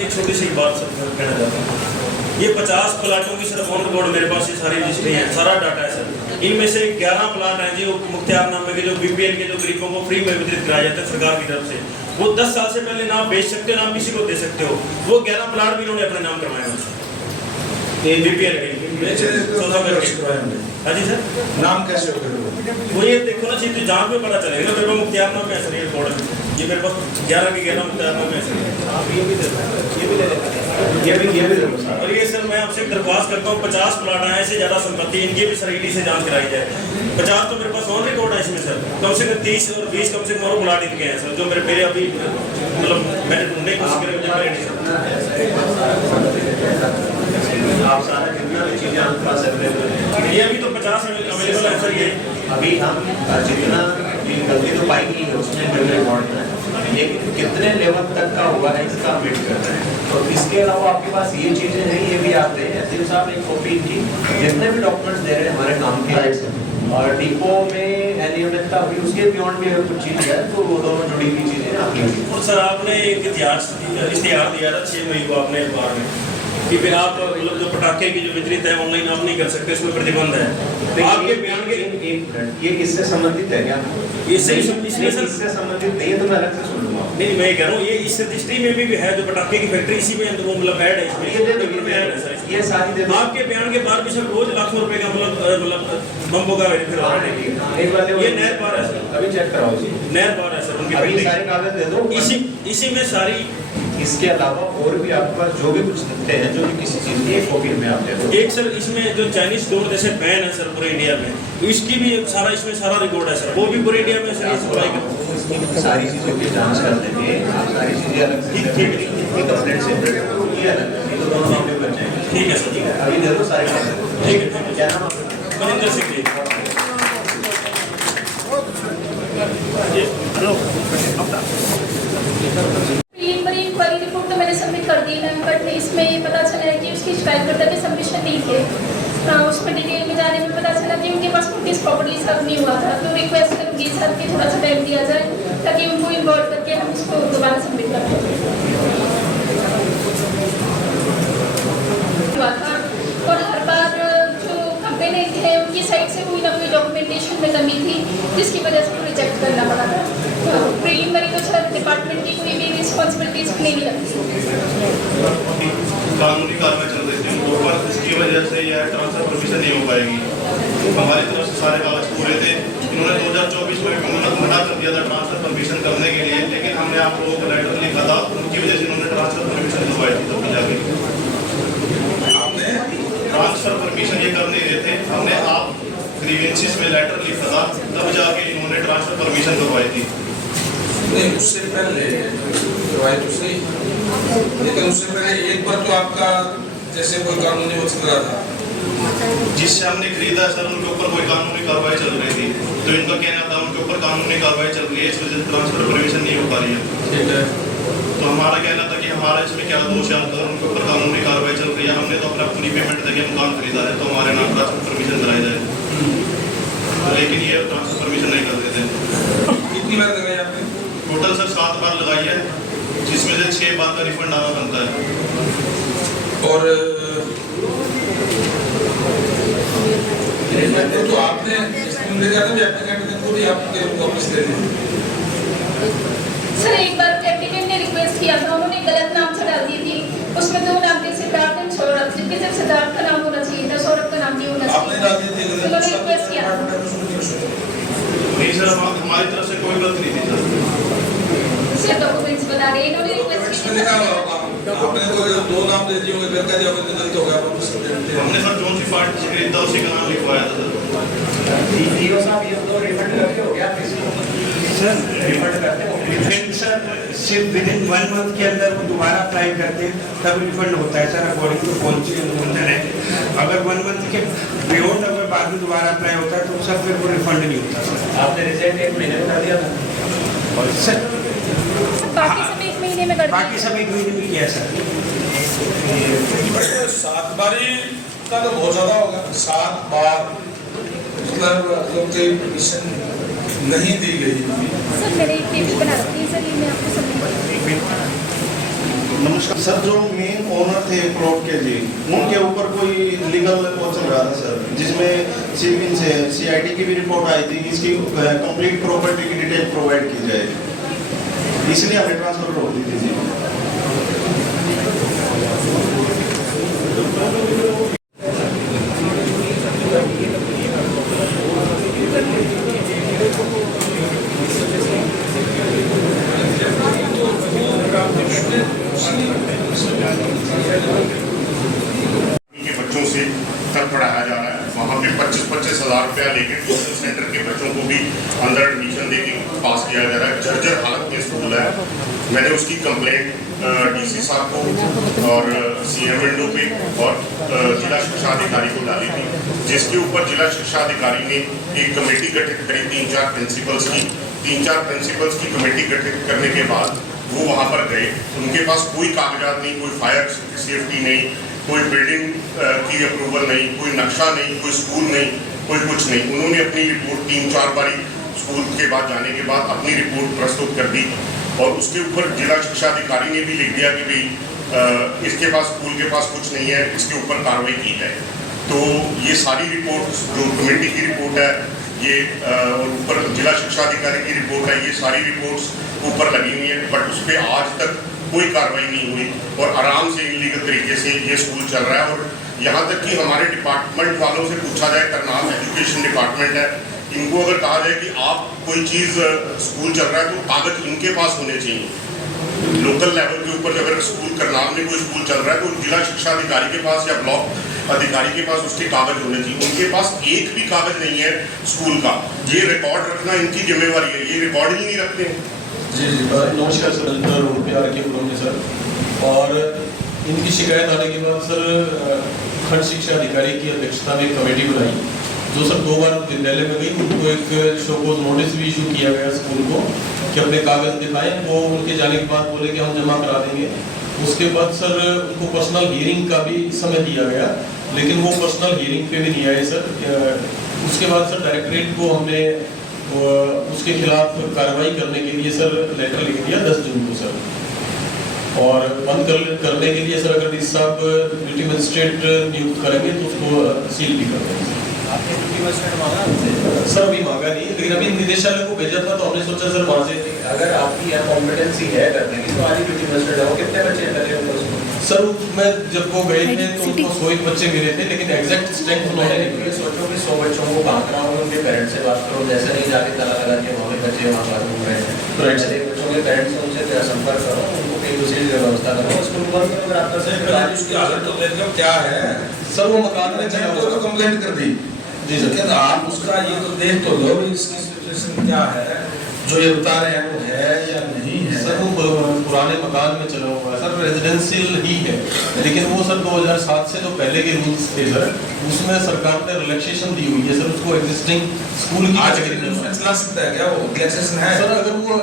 एक छोटी सी बात सर कहना चाहता हूँ। ये 50 प्लाटों की सिर्फ ऑन बोर्ड मेरे पास ये सारी रजिस्ट्री हैं, सारा डाटा है सर। इनमें से 11 प्लाट हैं जो मुख्तियारनामे के, जो बीपीएल के, जो गरीबों को फ्री में वितरित कराए जाते हैं सरकार की तरफ से। वो 10 साल से पहले ना बेच सकते हो, ना किसी को दे सकते हो। वो 11 प्लाट भी इन्होंने अपने नाम करवाए हैं बीपीएल के। हाँ जी सर, नाम कैसे हो वो ये देखो ना जी, जांच में पता चलेगा। मेरे पास मुख्तियारनामे है सर, ये रिकॉर्ड में, ये मेरे पास 11 के 11 मुख्तियारनामे है सर। आप ये भी दे और ये सर मैं आपसे दरख्वास्त करता हूँ, 50 प्लाट आए से ज़्यादा संपत्ति, इनकी भी सर ईडी से जांच कराई जाए। 50 तो मेरे पास ऑन रिकॉर्ड है इसमें सर, कम से कम 30 और 20 कम से कम और प्लाट इनके हैं सर, जो मेरे अभी मतलब मैंने ढूंढने की कोशिश करी, मुझे मिले आप सारा जितना भी चीज़ें आपके पास अवेलेबल है। ये अभी तो 50 अवेलेबल है सर। ये अभी हम जितना गलती तो पाई नहीं है उसमें रिकॉर्ड है, लेकिन कितने लेवल तक का हुआ है इसका वेट कर रहे हैं। तो इसके अलावा आपके पास ये चीज़ें हैं, ये भी आप दें एसडीओ साहब एक कॉपी की, जितने भी डॉक्यूमेंट्स दे रहे हैं हमारे नाम के, और डिपो में अनियमितता हुई उसके बियॉन्ड भी अगर कुछ चीज़ है तो वो दोनों जुड़ी हुई चीज़ें आपकी। और सर आपने एक इश्तिहार दिया था 6 मई को आपने अखबार में कि फिर आप मतलब जो पटाखे की जो वितरित है ऑनलाइन आप नहीं कर सकते, इसमें प्रतिबंध है। आपके बयान के ये इससे संबंधित है क्या? इससे संबंधित नहीं है तो मैं अलग से सुन लूँगा। नहीं, मैं कह रहा हूँ ये इस रजिस्ट्री में भी है, जो पटाखे की फैक्ट्री इसी में वो मतलब ऐड है इसमें, ये सारी दे दो। आपके बयान के बाद भी सर रोज लाखों रुपए का मतलब बम्बों का वेरीफाई हो रहा है। ये नहर पार है सर, अभी चेक कराओ जी, नहर पार है सर उनकी अभी सारे कागज दे दो। इसी में सारी। इसके अलावा और भी आपके पास जो भी कुछ लिखते हैं जो भी किसी चीज़ की एक कॉपी में आप दे दो। एक सर इसमें जो चाइनीज डोर जैसे बैन है सर पूरे इंडिया में, तो इसकी भी सारा इसमें सारा रिकॉर्ड है सर, वो भी पूरे इंडिया में सर सप्लाई कर सारी चीज़ों की जांच कर लेंगे, आप सारी चीज़ें अलग से कंप्लेंट से ये अलग ये तो दोनों मामले बन जाएंगे। ठीक है सर, ठीक है, अभी दे दो सारे कागज। ठीक है। क्या नाम आपका? मनिंदर सिंह जी। वाली रिपोर्ट तो मैंने सबमिट कर दी है, बट इसमें पता चला है कि उसकी शिकायतकर्ता के सबमिशन नहीं थे। उसमें डिटेल में जाने में पता चला कि उनके पास नोटिस प्रॉपर्ली सर्व नहीं हुआ था। तो रिक्वेस्ट करूँगी सर कि थोड़ा सा टाइम दिया जाए ताकि उनको इन्वॉल्व करके हम इसको दोबारा सबमिट कर दें। और हर बार जो कंपनी है उनकी साइड से कोई ना कोई डॉक्यूमेंटेशन में कमी थी, जिसकी वजह से रिजेक्ट करना पड़ा था। प्रीलिमिनरी तो सर डिपार्टमेंट की कोई भी रिस्पॉन्सिबिलिटीज नहीं लगती। कानूनी कार्रवाई चल रही थी उनको, पर उसकी वजह से यह ट्रांसफर परमिशन नहीं हो पाएगी। हमारी तरफ से सारे कागज पूरे थे, इन्होंने 2024 में मना कर दिया था ट्रांसफर परमिशन करने के लिए, लेकिन हमने आप लोगों को लेटर लिखा था, उनकी वजह से इन्होंने ट्रांसफर परमिशन दिलवाई थी। तब जाके आपने ट्रांसफर परमिशन ये कर नहीं रहे थे, हमने आप ग्रीवेंसेस में लेटर लिखा था, तब जाके इन्होंने ट्रांसफर परमिशन करवाई थी। नहीं, उससे पहले करवाई तो सही, लेकिन उससे पहले एक बार तो आपका जैसे कोई कानूनी मसला था जिससे हमने खरीदा सर, उनके ऊपर कोई कानूनी कार्रवाई चल रही थी, तो इनका कहना था उनके ऊपर कानूनी कार्रवाई चल रही है, इस वजह से ट्रांसफर परमिशन नहीं हो पा रही है। ठीक है, तो हमारा कहना था कि हमारा इसमें क्या दोष है, अगर उनके ऊपर कानूनी कार्रवाई चल रही है, हमने तो अपना पूरी पेमेंट देके मकान खरीदा है, तो हमारे नाम ट्रांसफर परमिशन कराई जाए, लेकिन ये ट्रांसफर परमिशन नहीं कर देते। कितनी बार लगाई आपने? टोटल सर 7 बार लगाई है, जिसमें से 6 बार का रिफंड आना बनता है। और तो आपने एप्लीकेंट को भी आपके वापस ले लें। सर एक बार एप्लीकेंट ने रिक्वेस्ट किया था, उन्होंने गलत नाम से डाल दी थी, उसमें 2 नाम थे, सिद्धार्थ एंड सौरभ, जबकि सिर्फ सिद्धार्थ का नाम होना चाहिए था, सौरभ का नाम नहीं होना चाहिए। आपने डाल दी थी, उन्होंने रिक्वेस्ट किया नहीं सर, हमारी तरफ से कोई गलती नहीं थी सर। सिर्फ डॉक्यूमेंट्स बता रहे, इन्होंने रिक्वेस्ट इसमें लिखा हुआ आपने तो 2 नाम दे दिए होंगे, फिर क्या जब गलत हो गया वापस कर देते हैं। हमने सर जो सी पार्टी से खरीदा उसी का नाम लिखवाया था सर। डीओ साहब ये तो रिफंड करके हो गया सर, रिफंड करते हो रिफंड सर सिर्फ विद इन 1 मंथ के अंदर वो दोबारा अप्लाई करते हैं तब रिफंड होता है सर, अकॉर्डिंग टू पॉलिसी अनुबंधन है। अगर 1 मंथ के बियॉन्ड अगर बाद में दोबारा अप्लाई होता है तो सर फिर वो रिफंड नहीं होता सर। आपने रिजेक्ट 1 महीने में कर दिया था सर, बाकी सब 1 महीने में कर बाकी सब 1 महीने में किया सर। 7 बारी का तो बहुत ज़्यादा होगा, 7 बार मतलब लोग की परमिशन नहीं दी गई। सर मैंने एक टेबल बना रखी है सर, ये मैं आपको सबमिट नमस्कार सर, जो मेन ओनर थे प्लॉट के जी, उनके ऊपर कोई लीगल वो चल रहा था सर, जिसमें सिविल से CID की भी रिपोर्ट आई थी, इसकी कंप्लीट प्रॉपर्टी की डिटेल प्रोवाइड की जाए, इसलिए हमने ट्रांसफर रोक दी थी जी। के बच्चों से तक पढ़ाया जा रहा है, वहाँ पे 25-25 हज़ार रुपया लेके ट्यूशन सेंटर के बच्चों को भी अंदर एडमिशन दे के पास किया जा रहा है। जर्जर हालत में स्कूल है। मैंने उसकी कंप्लेंट DC साहब को और CM विंडो पे और जिला शिक्षा अधिकारी को डाली थी, जिसके ऊपर जिला शिक्षा अधिकारी ने एक कमेटी गठित करी 3-4 प्रिंसिपल्स की कमेटी गठित करने के बाद वो वहाँ पर गए। उनके पास कोई कागजात नहीं, कोई फायर सेफ्टी नहीं, कोई बिल्डिंग की अप्रूवल नहीं, कोई नक्शा नहीं, कोई स्कूल नहीं, कोई कुछ नहीं। उन्होंने अपनी रिपोर्ट 3-4 बारी स्कूल के बाद जाने के बाद अपनी रिपोर्ट प्रस्तुत कर दी और उसके ऊपर जिला शिक्षा अधिकारी ने भी लिख दिया कि भाई इसके पास, स्कूल के पास कुछ नहीं है, इसके ऊपर कार्रवाई की जाए। तो ये सारी रिपोर्ट जो कमेटी की रिपोर्ट है, ये और ऊपर जिला शिक्षा अधिकारी की रिपोर्ट है, ये सारी रिपोर्ट्स ऊपर लगी हुई है, बट उस पर आज तक कोई कार्रवाई नहीं हुई और आराम से इलीगल तरीके से ये स्कूल चल रहा है। और यहाँ तक कि हमारे डिपार्टमेंट वालों से पूछा जाए, करनाल एजुकेशन डिपार्टमेंट है, इनको अगर कहा जाए कि आप कोई चीज़ स्कूल चल रहा है तो कागज इनके पास होने चाहिए। लोकल लेवल के ऊपर अगर स्कूल करनाल में कोई स्कूल चल रहा है तो जिला शिक्षा अधिकारी के पास या ब्लॉक अधिकारी के पास उसके कागज होने चाहिए। उनके पास एक भी कागज नहीं है स्कूल का। ये रिकॉर्ड रखना इनकी जिम्मेवारी है, ये रिकॉर्ड ही नहीं रखते हैं। जी नमस्कार सर, रुपया के पुरम में सर। और इनकी शिकायत आने के बाद सर खंड शिक्षा अधिकारी की अध्यक्षता में एक कमेटी बनाई, जो सर 2 बार विद्यालय में गई। उनको एक शोकोज नोटिस भी इशू किया गया स्कूल को कि अपने कागज दिखाएं। वो उनके जाने के बाद बोले कि हम जमा करा देंगे। उसके बाद सर उनको पर्सनल हियरिंग का भी समय दिया गया, लेकिन वो पर्सनल हियरिंग पे भी नहीं आए सर। उसके बाद सर डायरेक्टरेट को हमने उसके खिलाफ कार्रवाई करने के लिए सर लेटर लिख दिया 10 जून को सर। और बंद करने के लिए सर अगर डीसी साहब ड्यूटी मजिस्ट्रेट नियुक्त करेंगे तो उसको सील भी कर देंगे। आपने ड्यूटी मजिस्ट्रेट मांगा हमसे? सर अभी मांगा नहीं, लेकिन अभी निदेशालय को भेजा था तो हमने सोचा सर वहाँ से अगर आपकी यहाँ कॉम्पिटेंसी है करने की तो आज ही ड्यूटी मजिस्ट्रेट हो। कितने बच्चे लगे हुए उसमें? सर मैं जब वो गए थे तो उनको 100 बच्चे मिले थे, लेकिन एग्जैक्ट स्ट्रेंथ उन्होंने नहीं ये सोचो कि 100 बच्चों को बांट रहा हूँ, उनके पेरेंट्स से बात करो, जैसे नहीं जाके ताला लगा के वहाँ पे बच्चे वहाँ पर घूम रहे हैं। Right. ऐसे बच्चों के पेरेंट्स से उनसे संपर्क करो, उनको कहीं दूसरी व्यवस्था करो, स्कूल बंद करो। अगर आपका सही उसकी हालत तो देख लो क्या है। सर वो मकान में चला तो कंप्लेंट कर दी जी सर, लेकिन आप उसका ये तो देख तो लो इसकी सिचुएशन क्या है, जो ये बता रहे हैं वो है या नहीं है। सर वो पुराने मकान में चला हुआ है सर, रेजिडेंशियल ही है, लेकिन वो सर 2007 से जो पहले के रूल्स थे सर, उसमें सरकार ने रिलैक्सेशन दी हुई है सर, उसको एग्जिस्टिंग स्कूल की आज कैटेगरी में चला सकता है क्या वो रिलैक्सेशन है? सर अगर वो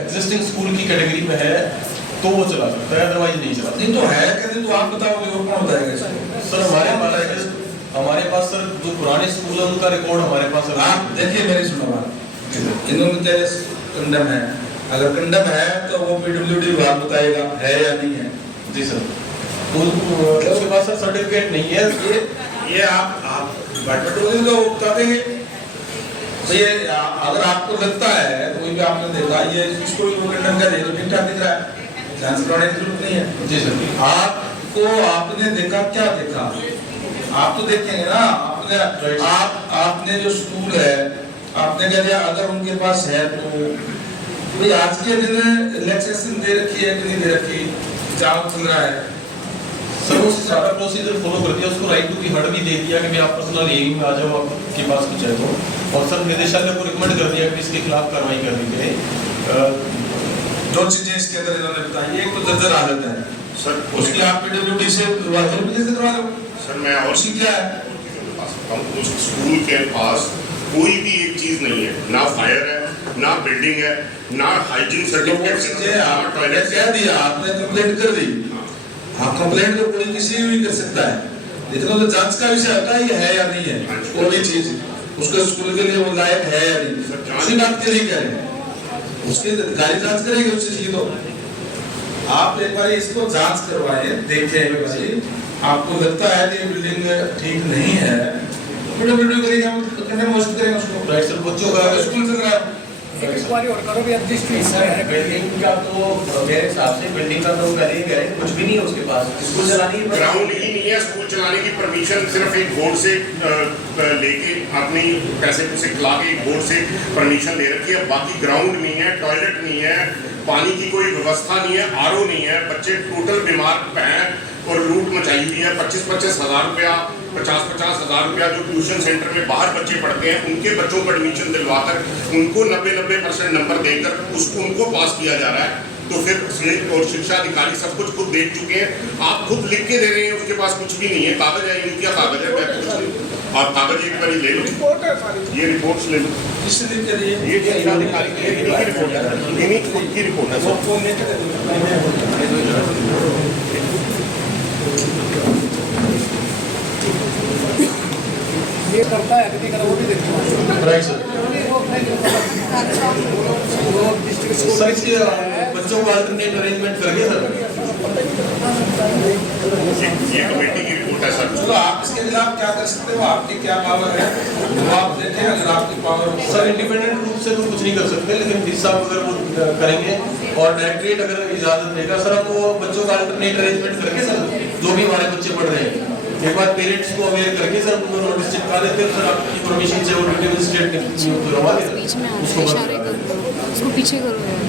एग्जिस्टिंग स्कूल की कैटेगरी में है तो वो चला सकता है, अदरवाइज नहीं चला। नहीं तो है कहते तो आप बताओगे वो कौन बताएगा इसको? सर हमारे पास सर जो पुराने स्कूल है उनका रिकॉर्ड हमारे पास है। आप देखिए मेरी सुनो बात, इन्होंने तेरे कंडम है, अगर कंडम है तो वो PWD विभाग बताएगा है या नहीं है। जी सर, तो उसके पास सर सर्टिफिकेट नहीं है। ये आप PWD को बता देंगे। तो ये अगर आपको लगता है कोई भी आपने देखा ये इसको कंडम का देखो ठीक ठाक दिख रहा है, ध्यान से पढ़ने की जरूरत नहीं है। जी सर, आपको आपने देखा क्या देखा, आप तो देखेंगे ना। आपने जो स्कूल है आपने कह दिया अगर उनके पास है तो भाई आज के दिन रिलैक्सेशन दे रखी है कि नहीं दे रखी, जाम चल रहा है सर वो सारा प्रोसीजर फॉलो कर दिया, उसको राइट टू बी हर्ड भी दे दिया कि आप पर्सनल हियरिंग में आ जाओ आपके पास कुछ है तो। और सर निदेशालय को रिकमेंड कर दिया कि इसके खिलाफ कार्रवाई करनी चाहिए। दो चीजें इसके अंदर इन्होंने बताई, एक तो जर्जर हालत है सर उसकी आप PWD से करवा लो। सर मैं और उसकी क्या है? उस स्कूल के पास कोई भी एक चीज नहीं है, ना फायर है, ना बिल्डिंग है, ना हाइजीन सर्टिफिकेट है, ना टॉयलेट कह दिया आपने, कंप्लेंट कर दी। हाँ कंप्लेंट तो कोई किसी भी कर सकता है, लेकिन तो जांच का विषय होता है ये है या नहीं है कोई भी चीज, उसके स्कूल के लिए वो लायक है या नहीं। उसी बात के लिए कह रहे हैं, उसके अधिकारी जांच करेंगे उस चीज की। तो आप एक बार इसको जांच करवाए, देखें एक बारी, आपको लगता है कि ये बिल्डिंग ठीक नहीं है, वीडियो करेंगे, हम कैसे मोस्ट करेंगे उसको। राइट सर, बच्चों का स्कूल से करा बिल्डिंग का तो मेरे हिसाब से बिल्डिंग का तो कर ही गए, कुछ भी नहीं है उसके पास, स्कूल चलानी है। ग्राउंड ही नहीं है, स्कूल चलाने की परमिशन सिर्फ एक बोर्ड से लेके अपनी पैसे से खिला के एक बोर्ड से परमिशन ले रखी है, बाकी ग्राउंड नहीं है, टॉयलेट नहीं है, पानी की कोई व्यवस्था नहीं है, आरओ नहीं है, बच्चे टोटल बीमार हैं और लूट मचाई हुई है। 25-25 हज़ार रुपया, 50-50 हज़ार रुपया जो ट्यूशन सेंटर में बाहर बच्चे पढ़ते हैं उनके बच्चों को एडमिशन दिलवाकर उनको 90-90% नंबर देकर उसको उनको पास किया जा रहा है। तो फिर और शिक्षा अधिकारी सब कुछ खुद देख चुके हैं, आप खुद लिख के दे रहे हैं, उसके पास कुछ भी नहीं है, कागज है, इनका कागज है, मैं कुछ नहीं। आप कागज एक बार ले लो, ये रिपोर्ट्स ले लो, किससे लिख के दिए? ये शिक्षा अधिकारी की रिपोर्ट है, इन्हीं खुद की रिपोर्ट है ये करता है कि वो भी देखते हैं। Right sir. सर इसके बच्चों को अल्टरनेट अरेंजमेंट करके सर ये कमेटी की रिपोर्ट है सर। चलो आप इसके खिलाफ क्या कर सकते हो, आपकी क्या पावर है वो आप देखें, अगर आपकी पावर। सर इंडिपेंडेंट रूप से तो कुछ नहीं कर सकते, लेकिन जिस साहब अगर वो करेंगे और डायरेक्टरेट अगर इजाजत देगा सर, हम वो बच्चों का अल्टरनेट अरेंजमेंट करके सर, जो भी हमारे बच्चे पढ़ रहे हैं, एक बार पेरेंट्स को अवेयर करके सर उनको नोटिस चिपका देते हैं सर, आपकी परमिशन से वो ड्यूटी मजिस्ट्रेट करवा देगा उसको पीछे करो यार।